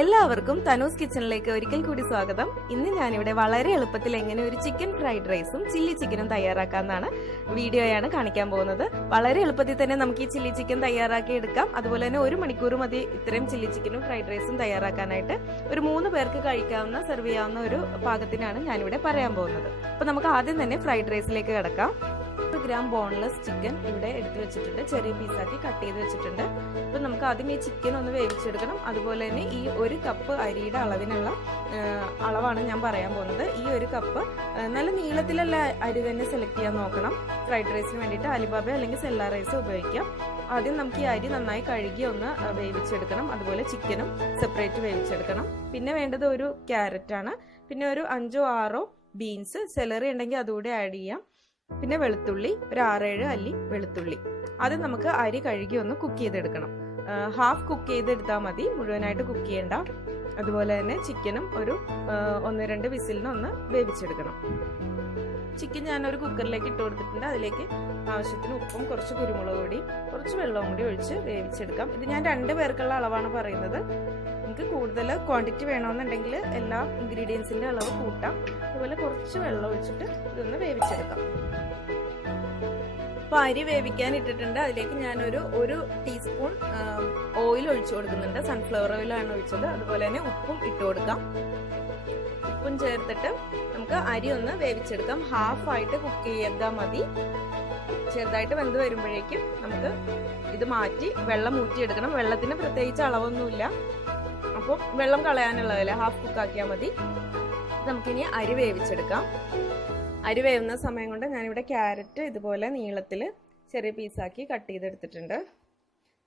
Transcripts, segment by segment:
എല്ലാവർക്കും തനൂസ് കിച്ചണിലേക്ക് ഒരിക്കൽ കൂടി സ്വാഗതം. ഇന്ന് ഞാനിവിടെ വളരെ എളുപ്പത്തിൽ എങ്ങനെ ഒരു ചിക്കൻ ഫ്രൈഡ് റൈസും ചില്ലി ചിക്കനും തയ്യാറാക്കാമെന്നാണ് വീഡിയോയാണ് കാണിക്കാൻ പോകുന്നത്. വളരെ എളുപ്പത്തിൽ തന്നെ നമുക്ക് ഈ ചില്ലി ചിക്കൻ തയ്യാറാക്കി എടുക്കാം. അതുപോലെ തന്നെ 1 മണിക്കൂർ മതി ഇത്രയും ചില്ലി ചിക്കനും ഫ്രൈഡ് റൈസും തയ്യാറാക്കാനായിട്ട്. ഒരു 3 പേർക്ക് കഴിക്കാവുന്ന സെർവ് ചെയ്യാവുന്ന ഒരു പാകത്തിനാണ് ഞാനിവിടെ പറയാൻ പോകുന്നത്. അപ്പൊ നമുക്ക് ആദ്യം തന്നെ ഫ്രൈഡ് റൈസിലേക്ക് കിടക്കാം. 100 ഗ്രാം ബോൺലെസ് ചിക്കൻ ഇവിടെ എടുത്തു വെച്ചിട്ടുണ്ട്, ചെറിയ പീസാക്കി കട്ട് ചെയ്ത് വെച്ചിട്ടുണ്ട്. അപ്പൊ നമുക്ക് ആദ്യം ഈ ചിക്കൻ ഒന്ന് വേവിച്ചെടുക്കണം. അതുപോലെ തന്നെ ഈ 1 കപ്പ് അരിയുടെ അളവിനുള്ള അളവാണ് ഞാൻ പറയാൻ പോകുന്നത്. ഈ 1 കപ്പ് നല്ല നീളത്തിലുള്ള അരി തന്നെ സെലക്ട് ചെയ്യാൻ നോക്കണം. ഫ്രൈഡ് റൈസിന് വേണ്ടിയിട്ട് അലിബാബ അല്ലെങ്കിൽ സെല്ലാ റൈസ് ഉപയോഗിക്കാം. ആദ്യം നമുക്ക് ഈ അരി നന്നായി കഴുകി ഒന്ന് വേവിച്ചെടുക്കണം. അതുപോലെ ചിക്കനും സെപ്പറേറ്റ് വേവിച്ചെടുക്കണം. പിന്നെ വേണ്ടത് ഒരു ക്യാരറ്റ് ആണ്. പിന്നെ ഒരു 5 or 6 ബീൻസ്, സെലറി ഉണ്ടെങ്കിൽ അതുകൂടെ ആഡ് ചെയ്യാം. പിന്നെ വെളുത്തുള്ളി, ഒരു 6-7 അല്ലി വെളുത്തുള്ളി. ആദ്യം നമുക്ക് അരി കഴുകി ഒന്ന് കുക്ക് ചെയ്തെടുക്കണം. ഹാഫ് കുക്ക് ചെയ്തെടുത്താൽ മതി, മുഴുവനായിട്ട് കുക്ക് ചെയ്യണ്ട. അതുപോലെ തന്നെ ചിക്കനും ഒരു 1-2 വിസിലിന് ഒന്ന് വേവിച്ചെടുക്കണം. ചിക്കൻ ഞാനൊരു കുക്കറിലേക്ക് ഇട്ട് കൊടുത്തിട്ടുണ്ട്. അതിലേക്ക് ആവശ്യത്തിന് ഉപ്പും കുറച്ച് കുരുമുളക് പൊടി, കുറച്ച് വെള്ളവും കൂടി ഒഴിച്ച് വേവിച്ചെടുക്കാം. ഇത് ഞാൻ 2 പേർക്കുള്ള അളവാണ് പറയുന്നത്. നിങ്ങൾക്ക് കൂടുതൽ ക്വാണ്ടിറ്റി വേണമെന്നുണ്ടെങ്കിൽ എല്ലാ ഇൻഗ്രീഡിയൻസിന്റെ അളവ് കൂട്ടാം. അതുപോലെ കുറച്ച് വെള്ളം ഒഴിച്ചിട്ട് ഇതൊന്ന് വേവിച്ചെടുക്കാം. അപ്പൊ അരി വേവിക്കാൻ ഇട്ടിട്ടുണ്ട്. അതിലേക്ക് ഞാനൊരു 1 ടീസ്പൂൺ ഓയിൽ ഒഴിച്ചു കൊടുക്കുന്നുണ്ട്. സൺഫ്ലവർ ഓയിലാണ് ഒഴിച്ചത്. അതുപോലെ തന്നെ ഉപ്പും ഇട്ട് കൊടുക്കാം. ഉപ്പും ചേർത്തിട്ട് നമുക്ക് അരി ഒന്ന് വേവിച്ചെടുക്കാം. ഹാഫ് ആയിട്ട് കുക്ക് ചെയ്താൽ മതി. ചെറുതായിട്ട് വെന്ത് വരുമ്പോഴേക്കും നമുക്ക് ഇത് മാറ്റി വെള്ളം ഊറ്റിയെടുക്കണം. വെള്ളത്തിന് പ്രത്യേകിച്ച് അളവൊന്നുമില്ല. അപ്പോൾ വെള്ളം കളയാനുള്ളതല്ലേ, ഹാഫ് കുക്കാക്കിയാൽ മതി. നമുക്കിനി അരി വേവിച്ചെടുക്കാം. അരി വേവുന്ന സമയം കൊണ്ട് ഞാനിവിടെ ക്യാരറ്റ് ഇതുപോലെ നീളത്തിൽ ചെറിയ പീസാക്കി കട്ട് ചെയ്തെടുത്തിട്ടുണ്ട്.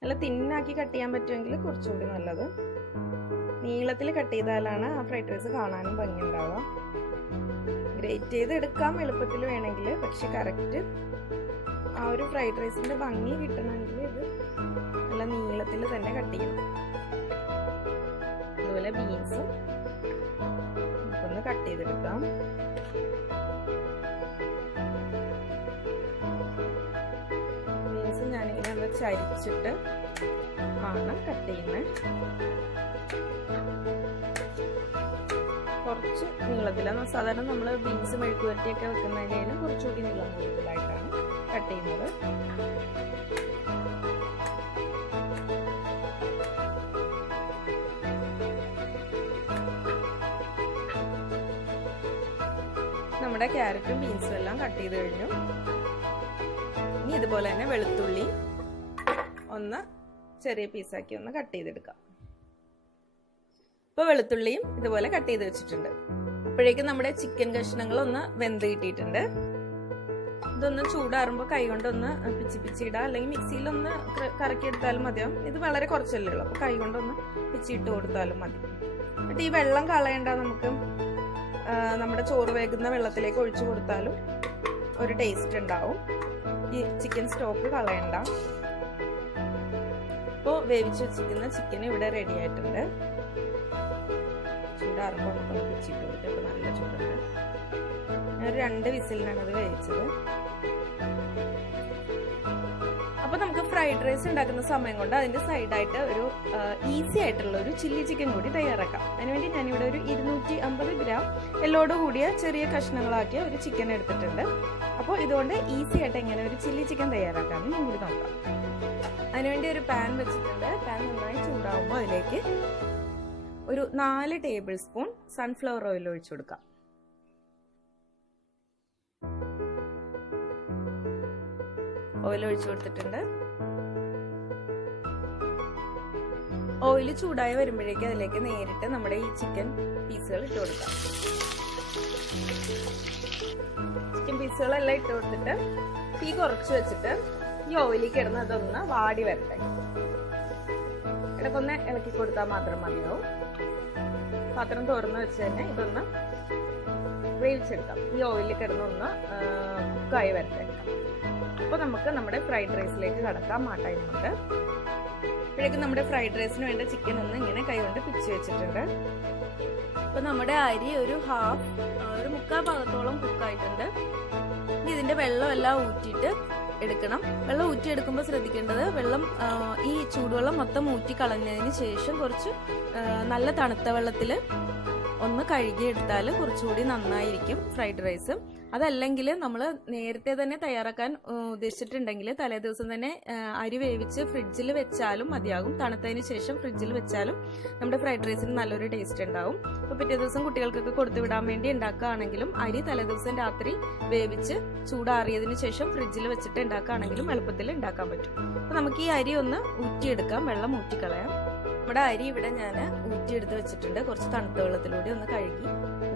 നല്ല തിന്നാക്കി കട്ട് ചെയ്യാൻ പറ്റുമെങ്കിൽ കുറച്ചുകൂടി നല്ലത്. നീളത്തിൽ കട്ട് ചെയ്താലാണ് ആ ഫ്രൈഡ് റൈസ് കാണാനും ഭംഗിയുണ്ടാവുക. ഗ്രേറ്റ് ചെയ്ത് എടുക്കാം എളുപ്പത്തിൽ വേണമെങ്കിൽ. പക്ഷെ കറക്റ്റ് ആ ഒരു ഫ്രൈഡ് റൈസിന്റെ ഭംഗി കിട്ടണമെങ്കിൽ ഇത് നല്ല നീളത്തിൽ തന്നെ കട്ട് ചെയ്യണം. അതുപോലെ ബീൻസും നമുക്കൊന്ന് കട്ട് ചെയ്തെടുക്കാം. ബീൻസ് ഞാനിങ്ങനെ ഒന്ന് ചരിച്ചിട്ട് ആണ് കട്ട് ചെയ്യുന്നത്. കുറച്ച് നീളത്തിലാണ്. സാധാരണ നമ്മൾ ബീൻസ് മെഴുക്കുവരട്ടിയൊക്കെ വെക്കുന്നതിനും കുറച്ചുകൂടി നീളത്തിലായിട്ടാണ് കട്ട് ചെയ്യുന്നത്. നമ്മുടെ ക്യാരറ്റും ബീൻസും എല്ലാം കട്ട് ചെയ്ത് കഴിഞ്ഞു. ഇനി ഇതുപോലെ തന്നെ വെളുത്തുള്ളി ഒന്ന് ചെറിയ പീസാക്കി ഒന്ന് കട്ട് ചെയ്തെടുക്കാം. ഇപ്പൊ വെളുത്തുള്ളിയും ഇതുപോലെ കട്ട് ചെയ്ത് വെച്ചിട്ടുണ്ട്. അപ്പോഴേക്കും നമ്മുടെ ചിക്കൻ കഷ്ണങ്ങൾ ഒന്ന് വെന്ത് കിട്ടിയിട്ടുണ്ട്. ഇതൊന്ന് ചൂടാറുമ്പോൾ കൈ കൊണ്ടൊന്ന് പിച്ചിടാം, അല്ലെങ്കിൽ മിക്സിയിലൊന്ന് കറക്കിയെടുത്താലും മതിയാവും. ഇത് വളരെ കുറച്ചല്ലേ ഉള്ളൂ, അപ്പൊ കൈ കൊണ്ടൊന്ന് പിച്ചിട്ട് കൊടുത്താലും മതി. എന്നിട്ട് ഈ വെള്ളം കളയണ്ട, നമുക്ക് നമ്മുടെ ചോറ് വേകുന്ന വെള്ളത്തിലേക്ക് ഒഴിച്ചു കൊടുത്താലും ഒരു ടേസ്റ്റ് ഉണ്ടാവും. ഈ ചിക്കൻ സ്റ്റോക്ക് കളയണ്ട. ഇപ്പോൾ വേവിച്ച് വെച്ചിരിക്കുന്ന ചിക്കൻ ഇവിടെ റെഡി ആയിട്ടുണ്ട്. ചൂടാറുമ്പോൾ നമുക്കൊന്ന് പിച്ചിട്ട് കൊടുത്ത്. ഇപ്പൊ നല്ല ചൂടുണ്ട്. ഞാൻ 2 വിസിലിനാണ് അത് വേവിച്ചത്. അപ്പൊ നമുക്ക് ഫ്രൈഡ് റൈസ് ഉണ്ടാക്കുന്ന സമയം കൊണ്ട് അതിന്റെ സൈഡായിട്ട് ഒരു ഈസി ആയിട്ടുള്ള ഒരു ചില്ലി ചിക്കൻ കൂടി തയ്യാറാക്കാം. അതിനുവേണ്ടി ഞാനിവിടെ ഒരു 250 ഗ്രാം എല്ലോട് കൂടിയ ചെറിയ കഷ്ണങ്ങളാക്കിയ ഒരു ചിക്കൻ എടുത്തിട്ടുണ്ട്. അപ്പോൾ ഇതുകൊണ്ട് ഈസി ആയിട്ട് എങ്ങനെ ഒരു ചില്ലി ചിക്കൻ തയ്യാറാക്കാമെന്ന് ഞാൻ കൂടി നോക്കാം. അതിനുവേണ്ടി ഒരു പാൻ വെച്ചിട്ടുണ്ട്. പാൻ നന്നായി ചൂടാവുമ്പോൾ അതിലേക്ക് ഒരു 4 ടേബിൾ സ്പൂൺ സൺഫ്ലവർ ഓയിൽ ഒഴിച്ചു കൊടുക്കാം. ഓയിൽ ഒഴിച്ചു കൊടുത്തിട്ടുണ്ട്. ഓയിൽ ചൂടായി വരുമ്പോഴേക്കും അതിലേക്ക് നേരിട്ട് നമ്മുടെ ഈ ചിക്കൻ പീസുകൾ ഇട്ട് കൊടുക്കാം. ചിക്കൻ പീസുകളെല്ലാം ഇട്ട് കൊടുത്തിട്ട് തീ കുറച്ച് വെച്ചിട്ട് ഈ ഓയിലിൽ കിടന്ന് അതൊന്ന് വാടി വരട്ടെ. ഇടയ്ക്കൊന്ന് ഇളക്കി കൊടുത്താൽ മാത്രം മതിയാവും. പാത്രം തുറന്ന് വെച്ച് തന്നെ ഇതൊന്ന് വേവിച്ചെടുക്കാം. ഈ ഓയിലിൽ കിടന്നൊന്ന് കുക്കായി വരട്ടെ. അപ്പോൾ നമുക്ക് നമ്മുടെ ഫ്രൈഡ് റൈസിലേക്ക് കടക്കാം. ആ ടൈം കൊണ്ട് ഇപ്പോഴേക്കും നമ്മുടെ ഫ്രൈഡ് റൈസിന് വേണ്ട ചിക്കൻ ഒന്ന് ഇങ്ങനെ കൈ കൊണ്ട് പിച്ച് വെച്ചിട്ടുണ്ട്. അപ്പൊ നമ്മുടെ അരി ഒരു മുക്കാൽ ഭാഗത്തോളം കുക്കായിട്ടുണ്ട്. ഇതിന്റെ വെള്ളം എല്ലാം ഊറ്റിയിട്ട് എടുക്കണം. വെള്ളം ഊറ്റി എടുക്കുമ്പോൾ ശ്രദ്ധിക്കേണ്ടത്, വെള്ളം ഈ ചൂടുവെള്ളം മൊത്തം ഊറ്റി കളഞ്ഞതിന് ശേഷം കുറച്ച് നല്ല തണുത്ത വെള്ളത്തിൽ ഒന്ന് കഴുകിയെടുത്താൽ കുറച്ചുകൂടി നന്നായിരിക്കും ഫ്രൈഡ് റൈസ്. അതല്ലെങ്കിൽ നമ്മൾ നേരത്തെ തന്നെ തയ്യാറാക്കാൻ ഉദ്ദേശിച്ചിട്ടുണ്ടെങ്കിൽ തലേ ദിവസം തന്നെ അരി വേവിച്ച് ഫ്രിഡ്ജിൽ വെച്ചാലും മതിയാകും. തണുത്തതിന് ശേഷം ഫ്രിഡ്ജിൽ വെച്ചാലും നമ്മുടെ ഫ്രൈഡ് റൈസിന് നല്ലൊരു ടേസ്റ്റ് ഉണ്ടാവും. അപ്പോൾ പിറ്റേ ദിവസം കുട്ടികൾക്കൊക്കെ കൊടുത്തു വിടാൻ വേണ്ടി ഉണ്ടാക്കുകയാണെങ്കിലും അരി തലേ ദിവസം രാത്രി വേവിച്ച് ചൂടാറിയതിന് ശേഷം ഫ്രിഡ്ജിൽ വെച്ചിട്ട് ഉണ്ടാക്കുകയാണെങ്കിലും എളുപ്പത്തിൽ ഉണ്ടാക്കാൻ പറ്റും. അപ്പോൾ നമുക്ക് ഈ അരി ഒന്ന് ഊറ്റിയെടുക്കാം, വെള്ളം ഊറ്റിക്കളയാം. നമ്മുടെ അരി ഇവിടെ ഞാൻ ഊറ്റിയെടുത്ത് വെച്ചിട്ടുണ്ട്. കുറച്ച് തണുത്ത വെള്ളത്തിലൂടെ ഒന്ന് കഴുകി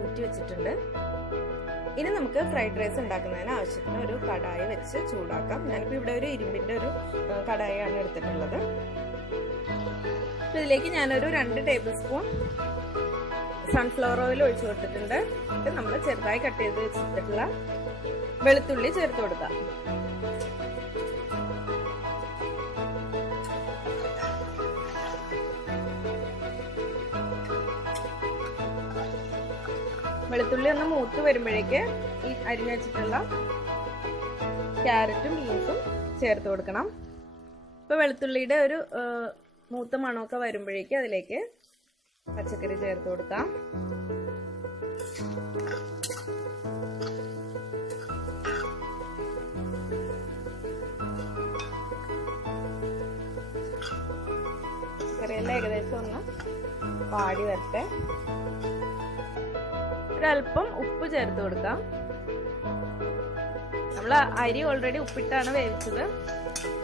ഊറ്റി വെച്ചിട്ടുണ്ട്. ഇനി നമുക്ക് ഫ്രൈഡ് റൈസ് ഉണ്ടാക്കുന്നതിന് ആവശ്യത്തിന് ഒരു കടായി വെച്ച് ചൂടാക്കാം. ഞാനിപ്പോൾ ഇവിടെ ഒരു ഇരുമ്പിന്റെ ഒരു കടായിയാണ് എടുത്തിട്ടുള്ളത്. ഇതിലേക്ക് ഞാനൊരു 2 ടേബിൾ സ്പൂൺ സൺഫ്ലവർ ഓയിൽ ഒഴിച്ചു കൊടുത്തിട്ടുണ്ട്. ഇത് നമ്മൾ ചെറുതായി കട്ട് ചെയ്ത് വെച്ചിട്ടുള്ള വെളുത്തുള്ളി ചേർത്ത് കൊടുക്കാം. വെളുത്തുള്ളി ഒന്ന് മൂത്ത് വരുമ്പോഴേക്ക് ഈ അരിഞ്ഞു വെച്ചിട്ടുള്ള ക്യാരറ്റും ബീൻസും ചേർത്ത് കൊടുക്കണം. ഇപ്പൊ വെളുത്തുള്ളിയുടെ ഒരു മൂത്ത മണമൊക്കെ വരുമ്പോഴേക്ക് അതിലേക്ക് പച്ചക്കറി ചേർത്ത് കൊടുക്കാം. പച്ചക്കറിയെല്ലാം ഏകദേശം ഒന്ന് വാടി വരട്ടെ. ഒരല്പം ഉപ്പ് ചേർത്ത് കൊടുക്കാം. നമ്മൾ അരി ഓൾറെഡി ഉപ്പിട്ടാണ് വേവിച്ചത്.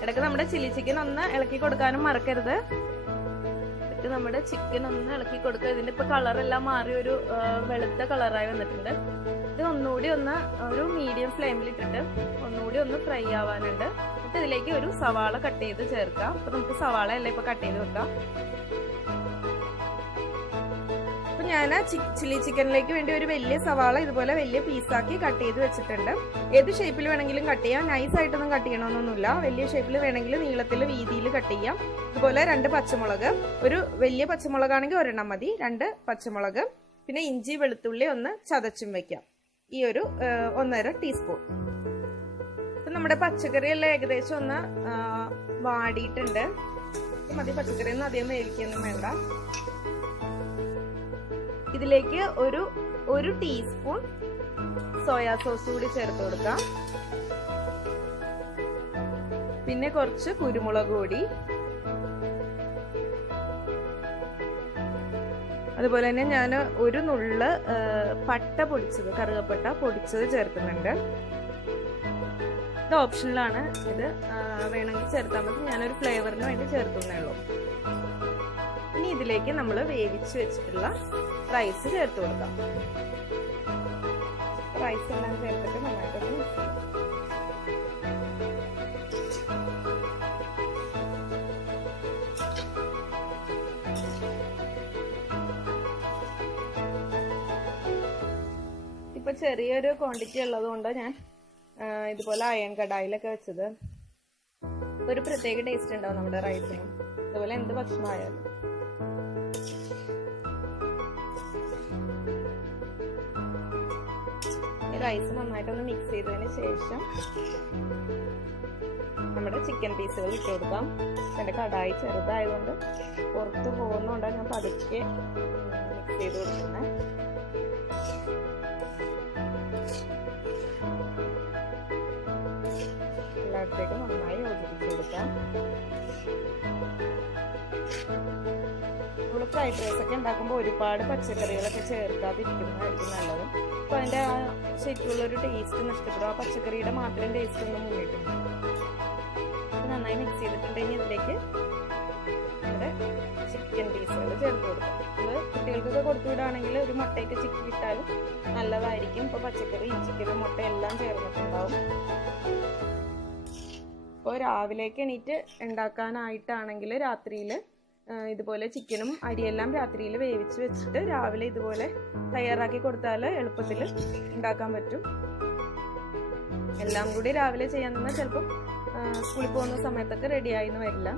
ഇടയ്ക്ക് നമ്മുടെ ചില്ലി ചിക്കൻ ഒന്ന് ഇളക്കി കൊടുക്കാനും മറക്കരുത്. ഇടയ്ക്ക് നമ്മുടെ ചിക്കൻ ഒന്ന് ഇളക്കി കൊടുക്കുക. ഇതിന്റെ ഇപ്പൊ കളറെല്ലാം മാറി ഒരു വെളുത്ത കളറായി വന്നിട്ടുണ്ട്. ഇത് ഒന്നുകൂടി ഒരു മീഡിയം ഫ്ലെയിമിൽ ഇട്ടിട്ട് ഒന്നുകൂടി ഒന്ന് ഫ്രൈ ആവാനുണ്ട്. എന്നിട്ട് ഇതിലേക്ക് ഒരു സവാള കട്ട് ചെയ്ത് ചേർക്കാം. അപ്പൊ നമുക്ക് സവാള എല്ലാം ഇപ്പൊ കട്ട് ചെയ്ത് വെക്കാം. ഞാൻ ചില്ലി ചിക്കനിലേക്ക് വേണ്ടി ഒരു വലിയ സവാള ഇതുപോലെ വലിയ പീസാക്കി കട്ട് ചെയ്ത് വെച്ചിട്ടുണ്ട്. ഏത് ഷേപ്പിൽ വേണമെങ്കിലും കട്ട് ചെയ്യാം. നൈസായിട്ടൊന്നും കട്ട് ചെയ്യണമെന്നൊന്നുമില്ല. വലിയ ഷേപ്പിൽ വേണമെങ്കിൽ നീളത്തിൽ വീതിയിൽ കട്ട് ചെയ്യാം. ഇതുപോലെ 2 പച്ചമുളക്, ഒരു വലിയ പച്ചമുളകാണെങ്കിൽ 1 മതി, 2 പച്ചമുളക്, പിന്നെ ഇഞ്ചി വെളുത്തുള്ളി ഒന്ന് ചതച്ചും വെക്കാം. ഈ ഒരു 1.5 ടീസ്പൂൺ. ഇപ്പൊ നമ്മുടെ പച്ചക്കറി എല്ലാം ഏകദേശം ഒന്ന് വാടിയിട്ടുണ്ട്. മതി, പച്ചക്കറി ഒന്നും അധികം വേവിക്കൊന്നും വേണ്ട. ഇതിലേക്ക് ഒരു ടീസ്പൂൺ സോയാ സോസ് കൂടി ചേർത്ത് കൊടുക്കാം. പിന്നെ കുറച്ച് കുരുമുളക് പൊടി, അതുപോലെ തന്നെ ഞാൻ ഒരു നുള്ള് പട്ട പൊടിച്ചത്, കറുകപ്പട്ട പൊടിച്ചത് ചേർക്കുന്നുണ്ട്. ഇത് ഓപ്ഷനിലാണ്. ഇത് വേണമെങ്കിൽ ചേർത്താൽ മതി. ഞാനൊരു ഫ്ലേവറിന് വേണ്ടി ചേർക്കുന്നേ ഉള്ളൂ. ഇനി ഇതിലേക്ക് നമ്മൾ വേവിച്ച് വെച്ചിട്ടുള്ള റൈസ് ചേർത്ത് കൊടുക്കാം. റൈസ് എല്ലാം ചേർത്തിട്ട് നന്നായിട്ടൊന്ന് മിക്സ് ചെയ്യാം. ഇപ്പൊ ചെറിയൊരു ക്വാണ്ടിറ്റി ഉള്ളത് കൊണ്ട് ഞാൻ ഇതുപോലെ അയൺ കടായിലൊക്കെ വെച്ചത്. ഒരു പ്രത്യേക ടേസ്റ്റ് ഉണ്ടാവും നമ്മുടെ റൈസിന്. അതുപോലെ എന്ത് ഭക്ഷണമായാലും. റൈസ് നന്നായിട്ടൊന്ന് മിക്സ് ചെയ്തതിന് ശേഷം നമ്മുടെ ചിക്കൻ പീസുകൾ ഇട്ട് കൊടുക്കാം. എൻ്റെ കടായി ചെറുതായതുകൊണ്ട് പുറത്ത് പോകുന്നതുകൊണ്ടാണ് ഞാൻ പതുക്കെ മിക്സ് ചെയ്ത് കൊടുക്കുന്നത്. എല്ലായിടത്തേക്കും നന്നായി യോജിപ്പിച്ച് കൊടുക്കാം. നമ്മൾ ഫ്രൈഡ് റൈസ് ഒക്കെ ഉണ്ടാക്കുമ്പോൾ ഒരുപാട് പച്ചക്കറികളൊക്കെ ചേർക്കാതിരിക്കുന്നതായിരിക്കും നല്ലത്. അപ്പോൾ അതിൻ്റെ ആ ശരിക്കുള്ളൊരു ടേസ്റ്റ് നഷ്ടപ്പെടും. ആ പച്ചക്കറിയുടെ മാത്രം ടേസ്റ്റ് ഒന്നും മുന്നിട്ടും. നന്നായി മിക്സ് ചെയ്തിട്ടുണ്ടെങ്കിൽ ഇതിലേക്ക് നമ്മുടെ ചിക്കൻ പീസുകൾ ചേർത്ത് കൊടുക്കും. നമ്മൾ കുട്ടികൾക്കൊക്കെ കൊടുത്തു വിടുകയാണെങ്കിൽ ഒരു മുട്ടയൊക്കെ ചിക്കി ഇട്ടാലും നല്ലതായിരിക്കും. ഇപ്പോൾ പച്ചക്കറി, ചിക്കനും മുട്ട എല്ലാം ചേർന്നിട്ടുണ്ടാവും. ഇപ്പോൾ രാവിലേക്ക് എണീറ്റ് ഉണ്ടാക്കാനായിട്ടാണെങ്കിൽ രാത്രിയിൽ ഇതുപോലെ ചിക്കനും അരിയെല്ലാം രാത്രിയിൽ വേവിച്ച് വെച്ചിട്ട് രാവിലെ ഇതുപോലെ തയ്യാറാക്കി കൊടുത്താൽ എളുപ്പത്തിൽ ഉണ്ടാക്കാൻ പറ്റും. എല്ലാം കൂടി രാവിലെ ചെയ്യാൻ നിന്നാൽ ചിലപ്പം സ്കൂളിൽ പോകുന്ന സമയത്തൊക്കെ റെഡിയായിന്ന് വരില്ല.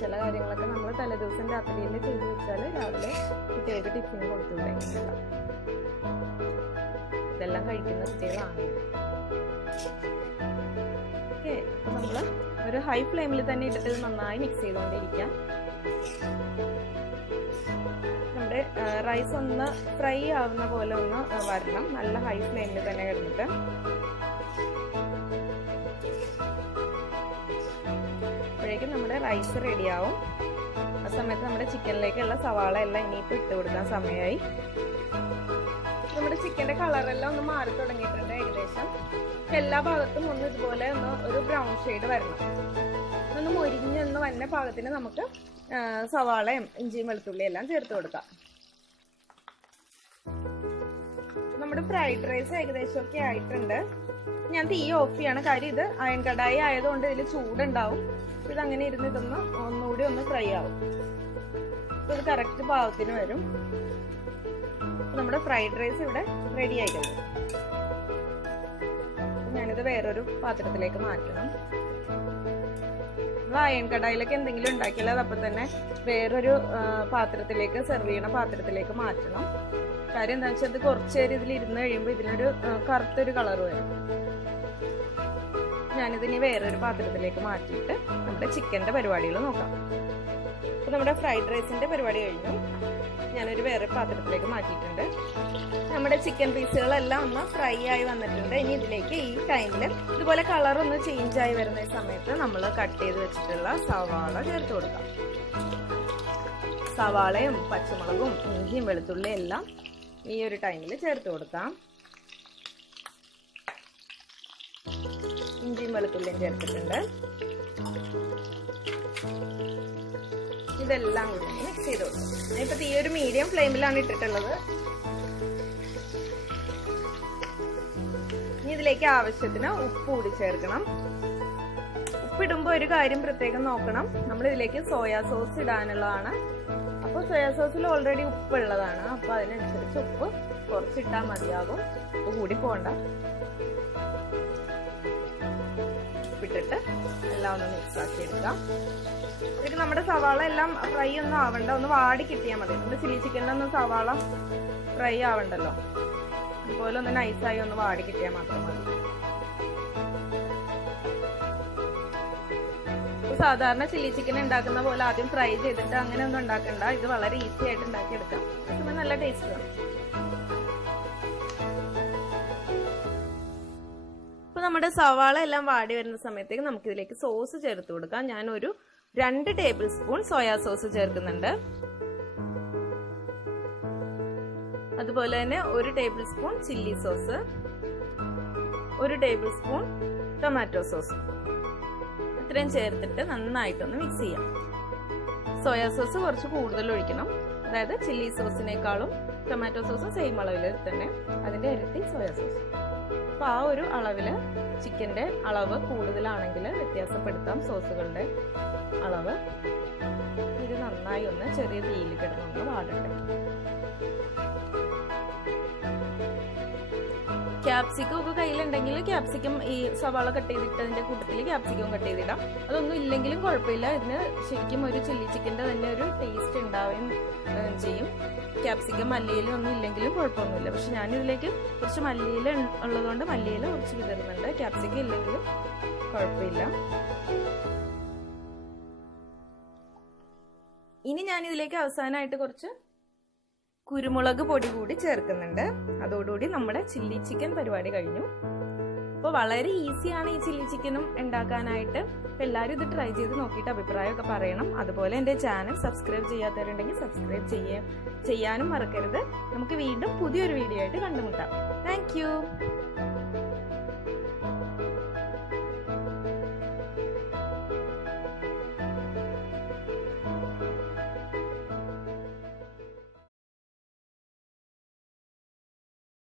ചില കാര്യങ്ങളൊക്കെ നമ്മൾ തലേദിവസം രാത്രിയിൽ ചെയ്ത് വെച്ചാൽ രാവിലെ കുട്ടികൾക്ക് ടിഫിൻ കൊടുത്തുവിടാം. ഇതെല്ലാം കഴിക്കുന്ന കുട്ടികളാണ്. ഓക്കെ, അപ്പോൾ നമ്മൾ ഒരു ഹൈ ഫ്ലെയിമിൽ തന്നെ ഇട്ടിട്ട് നന്നായി മിക്സ് ചെയ്തുകൊണ്ടിരിക്കാം. നമ്മുടെ റൈസ് ഒന്ന് ഫ്രൈ ആവുന്ന പോലെ ഒന്ന് വരണം, നല്ല ഹൈ ഫ്ലെയിമിൽ തന്നെ കിടന്നിട്ട്. അപ്പോഴേക്കും നമ്മുടെ റൈസ് റെഡിയാവും. ആ സമയത്ത് നമ്മുടെ ചിക്കനിലേക്കുള്ള സവാള എല്ലാം ഇനിയിപ്പോൾ ഇട്ട് കൊടുക്കാൻ സമയമായി. നമ്മുടെ ചിക്കൻ്റെ കളറെല്ലാം ഒന്ന് മാറി തുടങ്ങിയിട്ടുണ്ട് ഏകദേശം. എല്ലാ ഭാഗത്തും ഒന്ന് ഇതുപോലെ ഒന്ന് ഒരു ബ്രൗൺ ഷെയ്ഡ് വരണം. ഒന്ന് മൊരിഞ്ഞൊന്ന് വന്ന പാകത്തിന് നമുക്ക് സവാളയും ഇഞ്ചിയും വെളുത്തുള്ളി എല്ലാം ചേർത്ത് കൊടുക്കാം. നമ്മുടെ ഫ്രൈഡ് റൈസ് ഏകദേശമൊക്കെ ആയിട്ടുണ്ട്. ഞാൻ തീ ഓഫ് ചെയ്യാണ്, കാര്യം ഇത് അയൺ കടായി ആയതുകൊണ്ട് ഇതിൽ ചൂടുണ്ടാവും. ഇതങ്ങനെ ഇരുന്ന് ഇതൊന്ന് ഒന്നുകൂടി ഒന്ന് ഫ്രൈ ആവും. അപ്പോൾ ഇത് കറക്റ്റ് പാകത്തിന് വരും. നമ്മുടെ ഫ്രൈഡ് റൈസ് ഇവിടെ റെഡി ആയിട്ടുണ്ട്. ഞാനിത് വേറൊരു പാത്രത്തിലേക്ക് മാറ്റണം. അയൺ കടായിലൊക്കെ എന്തെങ്കിലും ഉണ്ടാക്കിയാൽ അതപ്പം തന്നെ വേറൊരു പാത്രത്തിലേക്ക്, സെർവ് ചെയ്യണ പാത്രത്തിലേക്ക് മാറ്റണം. കാര്യം എന്താ വെച്ചാൽ ഇത് കുറച്ച് നേരം ഇതിൽ ഇരുന്ന് കഴിയുമ്പോൾ ഇതിനൊരു കറുത്തൊരു കളർ വരും. ഞാനിതിനി വേറൊരു പാത്രത്തിലേക്ക് മാറ്റിയിട്ട് നമ്മുടെ ചിക്കൻ്റെ പരിപാടികൾ നോക്കാം. അപ്പോൾ നമ്മുടെ ഫ്രൈഡ് റൈസിൻ്റെ പരിപാടി കഴിഞ്ഞു. ഞാനൊരു വേറെ പാത്രത്തിലേക്ക് മാറ്റിയിട്ടുണ്ട്. നമ്മുടെ ചിക്കൻ പീസുകളെല്ലാം ഒന്ന് ഫ്രൈ ആയി വന്നിട്ടുണ്ട്. ഇനി ഇതിലേക്ക് ഈ ടൈമിൽ ഇതുപോലെ കളറൊന്ന് ചേഞ്ച് ആയി വരുന്ന സമയത്ത് നമ്മൾ കട്ട് ചെയ്ത് വെച്ചിട്ടുള്ള സവാള ചേർത്ത് കൊടുക്കാം. സവാളയും പച്ചമുളകും ഇഞ്ചിയും വെളുത്തുള്ളിയും എല്ലാം ഈ ഒരു ടൈമിൽ ചേർത്ത് കൊടുക്കാം. ഇഞ്ചിയും വെളുത്തുള്ളിയും ചേർത്തിട്ടുണ്ട്. ഇതെല്ലാം കൂടി മിക്സ് ചെയ്ത് കൊടുക്കും. ഇപ്പൊ ഈ ഒരു മീഡിയം ഫ്ലെയിമിലാണ് ഇട്ടിട്ടുള്ളത്. ഇനി ഇതിലേക്ക് ആവശ്യത്തിന് ഉപ്പ് കൂടി ചേർക്കണം. ഉപ്പിടുമ്പോൾ ഒരു കാര്യം പ്രത്യേകം നോക്കണം, നമ്മൾ ഇതിലേക്ക് സോയാ സോസ് ഇടാനുള്ളതാണ്. അപ്പോൾ സോയാ സോസിൽ ഓൾറെഡി ഉപ്പുള്ളതാണ്. അപ്പോൾ അതിനനുസരിച്ച് ഉപ്പ് കുറച്ചിട്ടാൽ മതിയാകും, ഉപ്പ് കൂടി പോകണ്ട. ഉപ്പിട്ടിട്ട് എല്ലാം ഒന്ന് മിക്സ് ആക്കി എടുക്കാം. ഇതിലേക്ക് നമ്മുടെ സവാള എല്ലാം ഫ്രൈ ഒന്നും ആവണ്ട, ഒന്ന് വാടി കിട്ടിയാൽ മതി. നമ്മുടെ ചില്ലി ചിക്കനിലൊന്നും സവാള ഫ്രൈ ആവണ്ടല്ലോ, അതുപോലെ ഒന്ന് നൈസായി ഒന്ന് വാടി കിട്ടിയാൽ മാത്രം മതി. സാധാരണ ചില്ലി ചിക്കൻ ഉണ്ടാക്കുന്ന പോലെ ആദ്യം ഫ്രൈ ചെയ്തിട്ട് അങ്ങനെ ഒന്നും ഉണ്ടാക്കണ്ട. ഇത് വളരെ ഈസി ആയിട്ട് ഉണ്ടാക്കിയെടുക്കാം. ഇത് നല്ല ടേസ്റ്റ് ആണ്. ഇപ്പൊ നമ്മുടെ സവാള എല്ലാം വാടി വരുന്ന സമയത്തേക്ക് നമുക്ക് ഇതിലേക്ക് സോസ് ചേർത്ത് കൊടുക്കാം. ഞാനൊരു 2 ടേബിൾ സ്പൂൺ സോയാ സോസ് ചേർക്കുന്നുണ്ട്. അതുപോലെ തന്നെ 1 table spoon chilli sauce, 1 table spoon tomato sauce, ഇത്രയും ചേർത്തിട്ട് നന്നായിട്ടൊന്ന് മിക്സ് ചെയ്യാം. സോയാ സോസ് കുറച്ച് കൂടുതൽ ഒഴിക്കണം, അതായത് ചില്ലി സോസിനേക്കാളും ടൊമാറ്റോ സോസും സെയിം അളവിൽ തന്നെ, അതിന്റെ ഇരട്ടി സോയാ സോസ്. അപ്പൊ ആ ഒരു അളവില് ചിക്കന്റെ അളവ് കൂടുതലാണെങ്കിൽ വ്യത്യാസപ്പെടുത്താം സോസുകളുടെ അളവ്. ഇത് നന്നായി ഒന്ന് ചെറിയ തീയിൽ കിടന്നൊന്ന് വാടട്ടെ. ക്യാപ്സിക്കം ഒക്കെ കയ്യിലുണ്ടെങ്കിൽ ക്യാപ്സിക്കം ഈ സവാള കട്ട് ചെയ്തിട്ടതിന്റെ കൂട്ടത്തിൽ ക്യാപ്സിക്കം കട്ട് ചെയ്തിടാം. അതൊന്നും ഇല്ലെങ്കിലും കുഴപ്പമില്ല. ഇതിന് ശരിക്കും ഒരു ചില്ലി ചിക്കൻ്റെ തന്നെ ഒരു ടേസ്റ്റ് ഉണ്ടാവുകയും ചെയ്യും. ക്യാപ്സിക്കം മല്ലിയില ഒന്നും ഇല്ലെങ്കിലും കുഴപ്പമൊന്നുമില്ല. പക്ഷെ ഞാനിതിലേക്ക് കുറച്ച് മല്ലിയില ഉള്ളതുകൊണ്ട് മല്ലിയില കുറച്ച് വിതറുന്നുണ്ട്. ക്യാപ്സിക്കം ഇല്ലെങ്കിലും കുഴപ്പമില്ല. ഇനി ഞാനിതിലേക്ക് അവസാനമായിട്ട് കുറച്ച് കുരുമുളക് പൊടി കൂടി ചേർക്കുന്നുണ്ട്. അതോടുകൂടി നമ്മുടെ ചില്ലി ചിക്കൻ പരിപാടി കഴിഞ്ഞു. അപ്പോൾ വളരെ ഈസിയാണ് ഈ ചില്ലി ചിക്കനും ഉണ്ടാക്കാനായിട്ട്. അപ്പോൾ എല്ലാവരും ഇത് ട്രൈ ചെയ്ത് നോക്കിയിട്ട് അഭിപ്രായമൊക്കെ പറയണം. അതുപോലെ എൻ്റെ ചാനൽ സബ്സ്ക്രൈബ് ചെയ്യാത്തവരുണ്ടെങ്കിൽ സബ്സ്ക്രൈബ് ചെയ്യാനും മറക്കരുത്. നമുക്ക് വീണ്ടും പുതിയൊരു വീഡിയോ ആയിട്ട് കണ്ടുമുട്ടാം. താങ്ക്